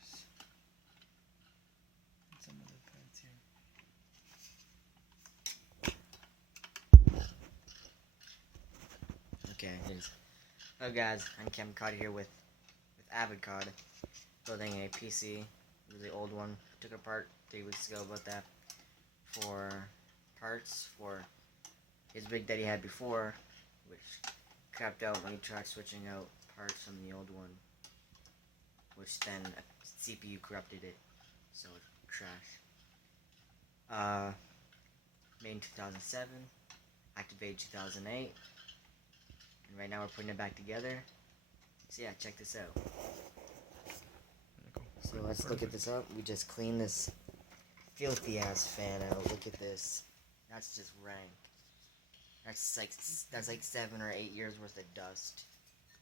course. And some other pads here. Okay, here's. Hello guys, Unkempt COD here with Avid COD, building a PC, really old one. Took it apart 3 weeks ago about that for parts for his rig that he had before, which crapped out when he tried switching out parts from the old one, which then a CPU corrupted it, so it crashed. Made in 2007, activated 2008. And right now we're putting it back together. So yeah, check this out. So let's look at this up. We just cleaned this filthy ass fan out. Look at this. That's just rank. That's like 7 or 8 years worth of dust,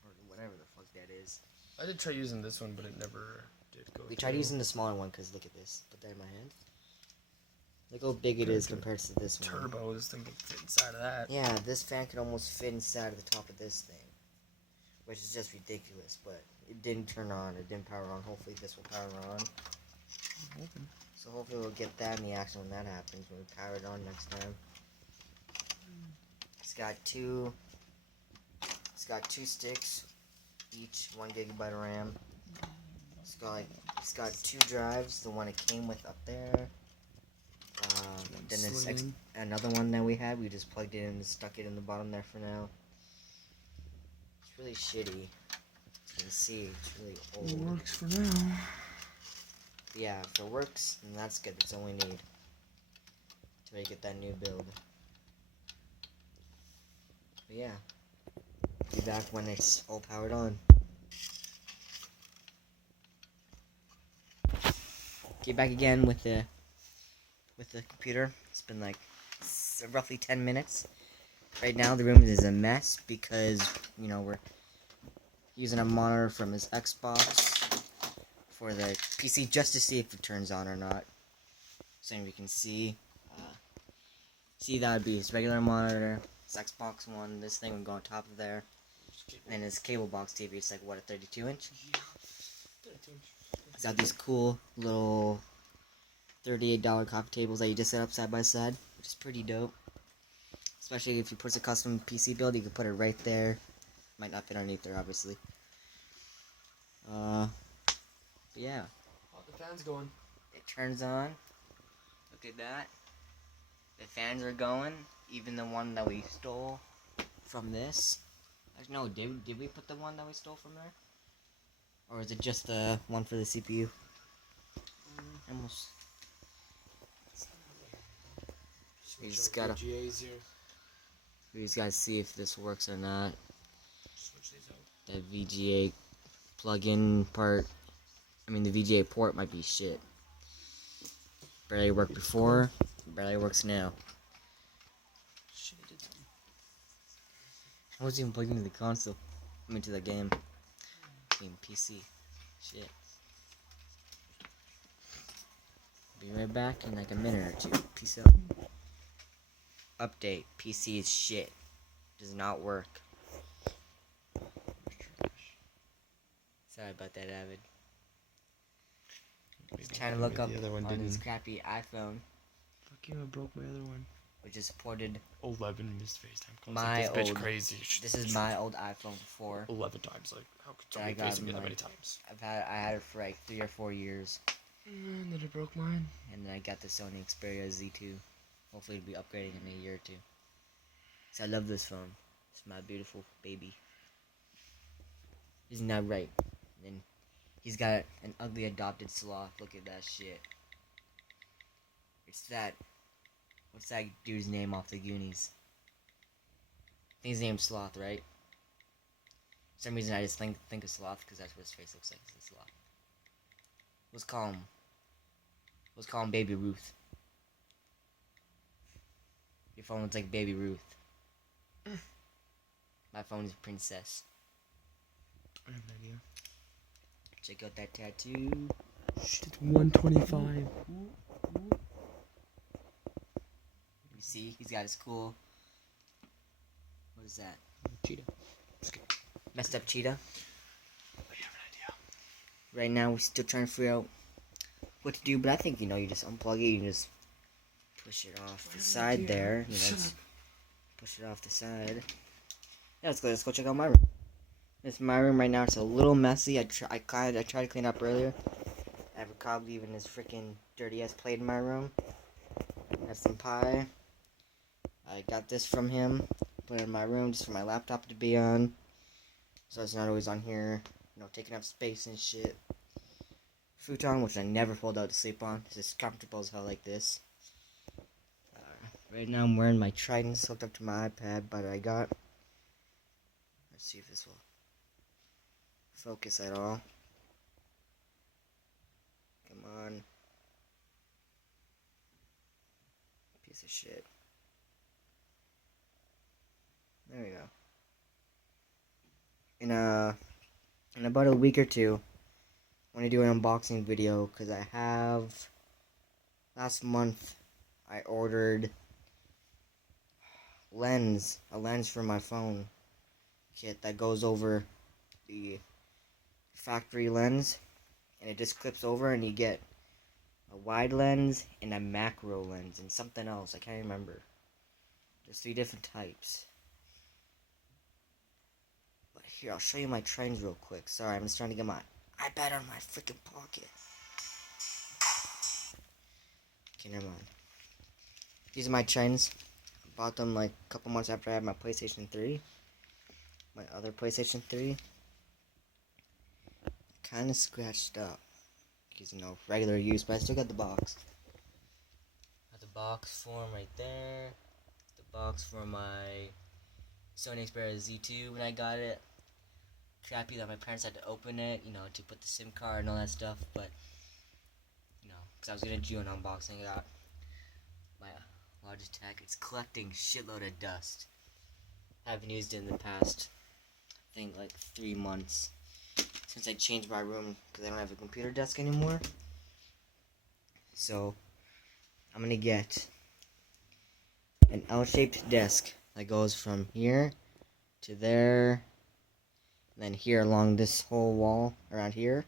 or whatever the fuck that is. I did try using this one, but it never did go. We tried using the smaller one because look at this. Put that in my hand. Look how big it is compared to this one. Turbo, this thing can fit inside of that. Yeah, this fan could almost fit inside of the top of this thing, which is just ridiculous. But it didn't turn on. It didn't power on. Hopefully this will power on. So hopefully we'll get that in the action when that happens, when we power it on next time. It's got two sticks, each 1 gigabyte of RAM. It's got 2 drives. The one it came with up there. Then this another one that we had. We just plugged it in and stuck it in the bottom there for now. It's really shitty. As you can see, it's really old. It works for now. Yeah, if it works, then that's good. That's all we need to make it that new build. But yeah, be back when it's all powered on. Get back again with the computer. It's been like roughly 10 minutes. Right now the room is a mess because, you know, we're using a monitor from his Xbox for the PC just to see if it turns on or not. So you can see that would be his regular monitor, his Xbox One. This thing would go on top of there, and his cable box TV. It's like what, a 32-inch? Yeah, 32-inch. It's got these cool little $38 coffee tables that you just set up side by side, which is pretty dope. Especially if you put a custom PC build, you can put it right there. Might not fit underneath there, obviously. But yeah. Oh, the fan's going. It turns on. Look at that. The fans are going. Even the one that we stole from this. No, did we put the one that we stole from there? Or is it just the one for the CPU? Almost. We just gotta see if this works or not. Switch these out. That VGA plug-in part. I mean, the VGA port might be shit. Barely worked before, barely works now. Shit, it did something. I wasn't even plugged into the console. I mean, to the game. I mean, PC. Shit. Be right back in like a minute or two. Peace out. Update. PC is shit. Does not work. Sorry about that, Avid. He's trying to look up on his crappy iPhone. Fuck you, I broke my other one. Which is ported 11 missed FaceTime calls. My like, this old, bitch crazy. This is my old iPhone 4. 11 times. Like, how could I somebody got FaceTime me that my- many times? I had it for like 3 or 4 years. And then I broke mine. And then I got the Sony Xperia Z2. Hopefully it'll be upgrading in a year or 2. So I love this phone. It's my beautiful baby. Isn't that right? And he's got an ugly adopted sloth. Look at that shit. It's that. What's that dude's name off the Goonies? I think his name's Sloth, right? For some reason I just think of Sloth because that's what his face looks like. It's a sloth. Let's call him Baby Ruth. Your phone looks like Baby Ruth. My phone is Princess. I have an idea. Check out that tattoo. Shit, it's 125. You see, he's got his cool. What is that? Cheetah. Messed up cheetah. I have an idea. right now we're still trying to figure out what to do, but I think, you just unplug it, you just push it off the side there, let's push it off the side. Yeah, let's go check out my room. This is my room right now. It's a little messy. I tried to clean up earlier. Avid COD leaving his freaking dirty ass plate in my room. I have some pie. I got this from him. Put it in my room just for my laptop to be on, so it's not always on here, taking up space and shit. Futon, which I never pulled out to sleep on. It's just comfortable as hell like this. Right now I'm wearing my Trident hooked up to my iPad, but I got. Let's see if this will focus at all. Come on. Piece of shit. There we go. In about a week or two, I'm gonna do an unboxing video, because I have. Last month, I ordered a lens for my phone kit that goes over the factory lens, and it just clips over, and you get a wide lens and a macro lens and something else. I can't remember. There's 3 different types. But here, I'll show you my trends real quick. Sorry, I'm just trying to get my iPad out of my freaking pocket. Okay, never mind. These are my trends. I bought them like a couple months after I had my PlayStation 3. My other PlayStation 3. Kind of scratched up. Because, regular use, but I still got the box. Got the box form right there. The box for my Sony Xperia Z2 when I got it. Crappy that my parents had to open it, to put the SIM card and all that stuff, but, because I was going to do an unboxing, I got my Logitech. It's collecting shitload of dust. I haven't used it in the past, I think, like 3 months. Since I changed my room, because I don't have a computer desk anymore. So, I'm going to get an L-shaped desk that goes from here to there, and then here along this whole wall around here.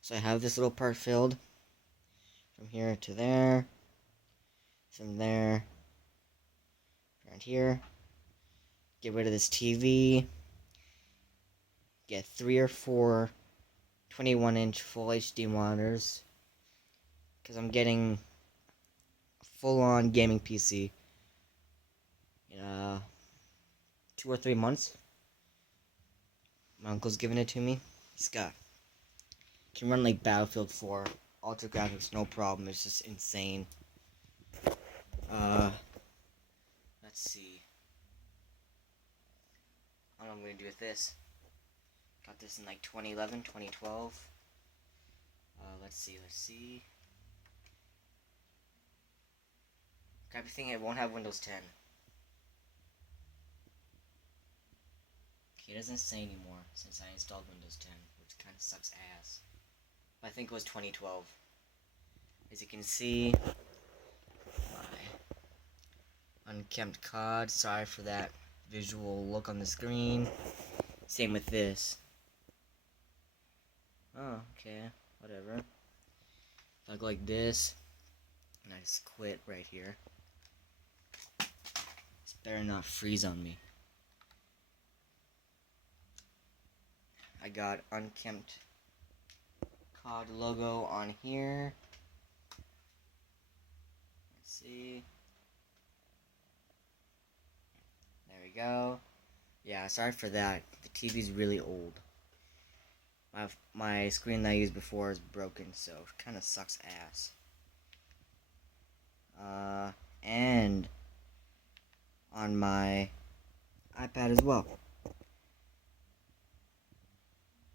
So I have this little part filled from here to there, from there, around here. Get rid of this TV. Get 3 or 4 21-inch full HD monitors, because I'm getting a full-on gaming PC in 2 or 3 months. My uncle's giving it to me. He's can run like Battlefield 4 ultra graphics, no problem. It's just insane. Let's see. I don't know what I'm gonna do with this. Got this in like 2011, 2012. Let's see. Crappy thing, it won't have Windows 10. Okay, it doesn't say anymore since I installed Windows 10, which kind of sucks ass. But I think it was 2012. As you can see, my Unkempt COD. Sorry for that visual look on the screen. Same with this. Oh, okay, whatever. If I go like this, and I just quit right here, it's better not freeze on me. I got Unkempt COD logo on here. Let's see. There we go. Yeah, sorry for that. The TV's really old. My screen that I used before is broken, so it kind of sucks ass. And on my iPad as well.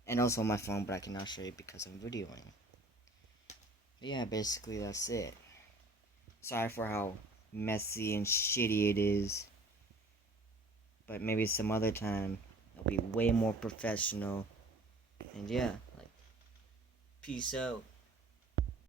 And also on my phone, but I cannot show you because I'm videoing. But yeah, basically that's it. Sorry for how messy and shitty it is. But maybe some other time it'll be way more professional. And yeah, peace out.